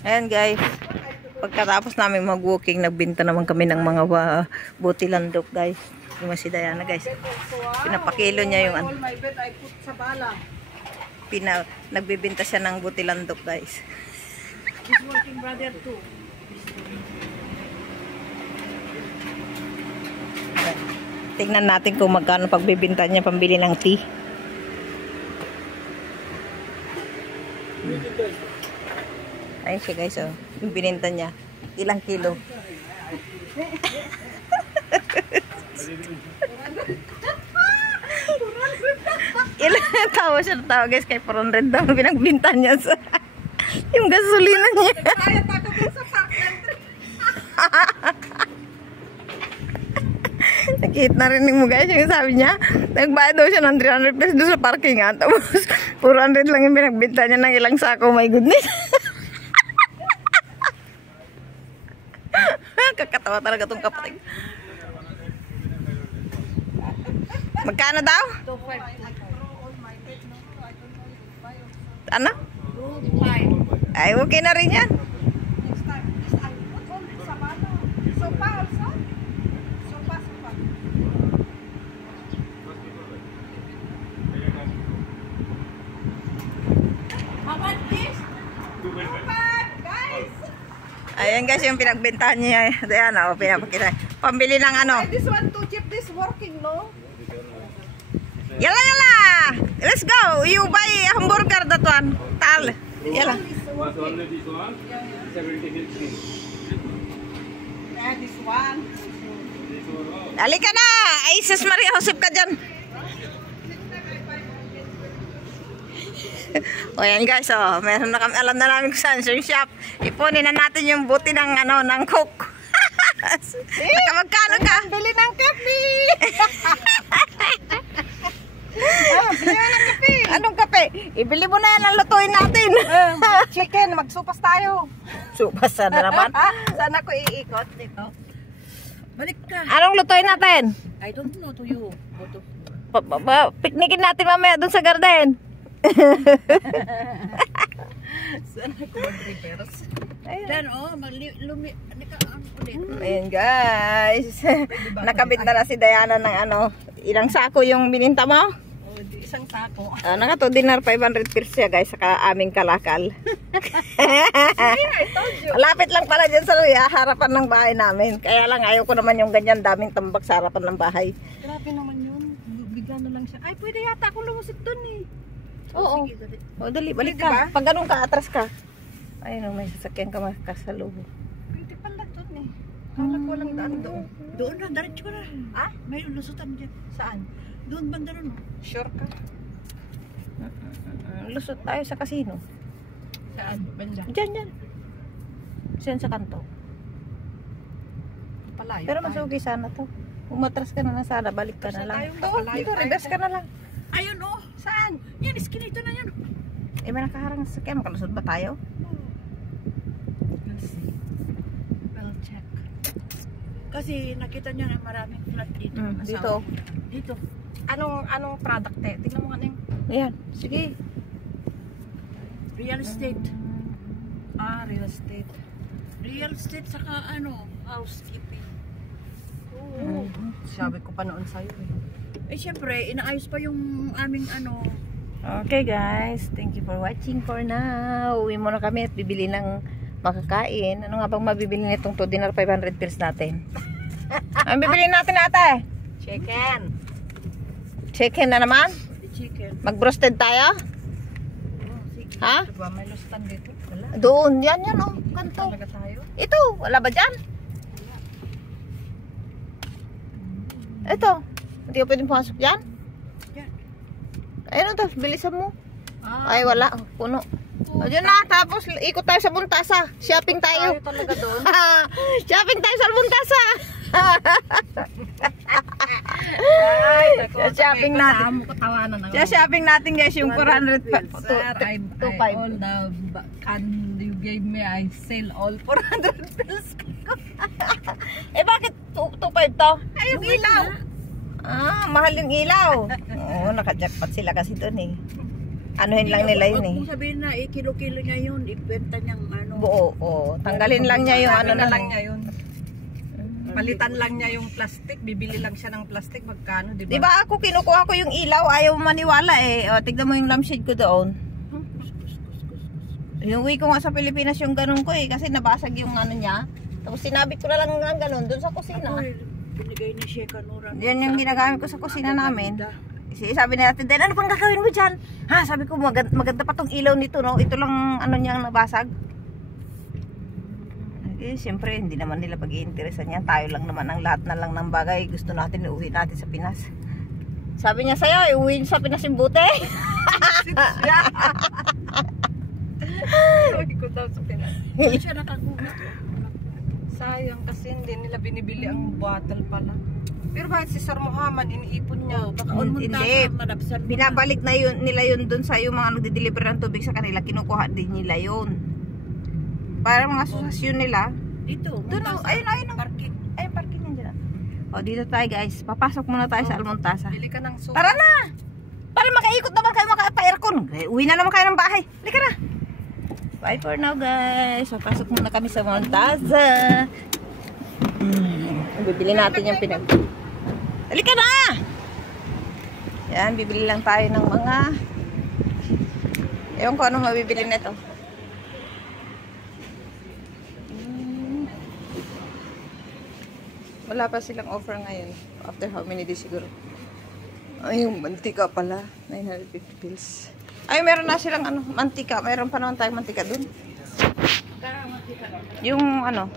Ayan guys. Pagkatapos namin mag-walking, nagbenta naman kami ng mga butilandok guys. Yung si Diana guys. Pinapakilo niya yung ano. Nagbibenta siya ng butilandok guys. He's working brother too. Tingnan natin kung magkano pagbibenta niya pambili ng tea. Ayun siya guys, oh. Yung bininta niya. Ilang kilo? Ilang tawa siya tawa guys, kay 400 daw pinagbinta niya sa yung gasolina niya. Kaya takot sa parkland. Nakita narinig mo guys yung sabi niya, nagbayad daw siya ng 300 pesos doon sa parkingan. Tapos 400 lang yung pinagbinta niya ng ilang sako, my goodness. Kakatawa talaga itong kapatid. Magkano daw? Ano? Ay, okay na rin yan. Ayan guys, yung pinagbentahan niya. Ayan, o, pinapakita. Pambili ng ano. This one to keep this working, no? Yala, yala! Let's go! You buy hamburger, that one. Tal. Yala. This one. Halika na! Ay, sis Maria, husip ka dyan. O yan guys, oh, meron na kami, alam na namin kung saan yung shop. Ipunin na natin yung buti ng ano, ng coke. Magkano ka? Bili ng kape! Bili ng kape! Anong kape? Ibili mo na yan ang lutuin natin. Chicken, magsupas tayo. Supas na naman. Saan ako iikot dito? Balik ka. Anong lutuin natin? I don't know to you. Piknikin natin mamaya dun sa garden. Saan ako mag-reverse? Then, oh, ulit. Ayan guys. Nakabit na si Diana ng ano. Ilang sako yung bininta mo? Oh, isang sako. Nakato dinar 500 pesos siya guys. Saka aming kalakal. I told you. Lapit lang pala dyan sa luya. Harapan ng bahay namin. Kaya lang ayaw ko naman yung ganyan daming tambak sa harapan ng bahay. Grabe naman yun. Bigla na lang siya. Ay, pwede yata akong lumusip dun eh. Oo. Sige, dali. O dali, balik Pwede ka. ba? Pag ganun ka, atras ka. Ayun, may sasakyan ka makasalubo. Pwede pala dun eh. Kala ko walang daan doon. Doon na, diretso ka na. Ah? May lusutan dyan. Saan? Doon banda ron. Sure ka? Lusot tayo sa kasino. Saan? Banda? Diyan. Diyan sa kanto. Palayo. Pero masugi sana to. Umatras ka na lang sana, balik ka na lang. Doon, dito, reverse ka na lang. Ayun oh. Saan? Yan, iskinito na yan. Eh, may nakaharang sa sakyan. Makalusot ba tayo? We'll see. We'll check. Kasi nakita niya na maraming flat dito. Dito. Dito. Anong product eh? Tingnan mo nga yung Ayan, sige. real estate. Real estate. Real estate saka housekeeping. Oo. Sabi ko pa noon sa'yo eh. Eh syempre, inaayos pa yung aming Okay guys, thank you for watching for now. Uwi muna kami at bibili ng makakain. Ano nga bang mabibili nitong 2 dinar 500 pesos natin? Ang bibili natin ate? Chicken. Chicken na naman? Chicken. Mag-broasted tayo? Oh, sige. Ha? Diba, may lustan dito. Wala. Doon, yan oh. Kanto. Talaga tayo. Ito, wala ba dyan? Ito. Hindi ka pwedeng pumasok dyan? Yan. Ayun to, bilisan mo. Ah, Ay, wala. Puno. O, yun na. Tapos, ikot tayo sa Buntasa. Shopping tayo. tayo talaga doon. Shopping tayo sa Buntasa. Ay, Shopping natin. Katawanan na. Shopping natin guys, yung 400 pa. Sir, I all the can you gave me, I sell all 400 bills. Eh, bakit 2.5 to? Ay, yung ilaw. Mahal yung ilaw. Oo, naka-jackpot sila kasi doon eh. anuhin lang nila yun eh. Huwag mong sabihin na kilo-kilo niya yun, ibenta niyang ano. Buo, tanggalin lang niya yung ano na na lang niya yun. Palitan lang niya yung plastic, bibili lang siya ng plastic, magkano, di ba? Diba ako kinukuha ko yung ilaw, ayaw maniwala eh. O, tignan mo yung lampshade ko doon. Yung uwi ko nga sa Pilipinas yung ganun ko eh, kasi nabasag yung ano niya. Tapos sinabit ko na lang ng ganun doon sa kusina. Binigay ni Sheka Nora. Yan yung ginagamit ko sa kusina namin. Kasi sabi ni natin, ano pang gagawin mo dyan? Ha, sabi ko, maganda pa tong ilaw nito, no? Ito lang ano niyang nabasag. Eh, siyempre, hindi naman nila pag-iinteresan yan. Tayo lang naman ang lahat na lang ng bagay. Gusto natin iuwi natin sa Pinas. Sabi niya sa'yo, iuwi sa Pinas yung buti. Sabi ko daw sa Pinas. Hindi siya nakagulat. Sayang kasi hindi nila binibili ang bottle pala. Pero bakit si Sir Muhammad iniipon niya? Baka Hindi. malapsan mo na. Binabalik na yun, nila yun dun sa yung mga nagde-deliver ng tubig sa kanila. Kinukuha din nila yun. Para mga asosasyon nila. Dito. Doon, ayun. Parking. Ayun, parking nandiyan. O, dito tayo guys. Papasok muna tayo sa Almontasa. Bili ka ng soap. Tara na! Para makaikot naman kayo, maka-aircon. Uwi na naman kayo ng bahay. Halika na! Bye for now guys. Papasok muna kami sa Almontasa. Bibili natin yung pinag... Halika na! Yan, bibili lang tayo ng mga... Ewan ko ano mabibili na ito. Wala pa silang offer ngayon. After how many days siguro? Ay, yung mantika pala. 950 pills. Ay, meron na silang ano, mantika. Meron pa naman tayong mantika dun. Yung ano.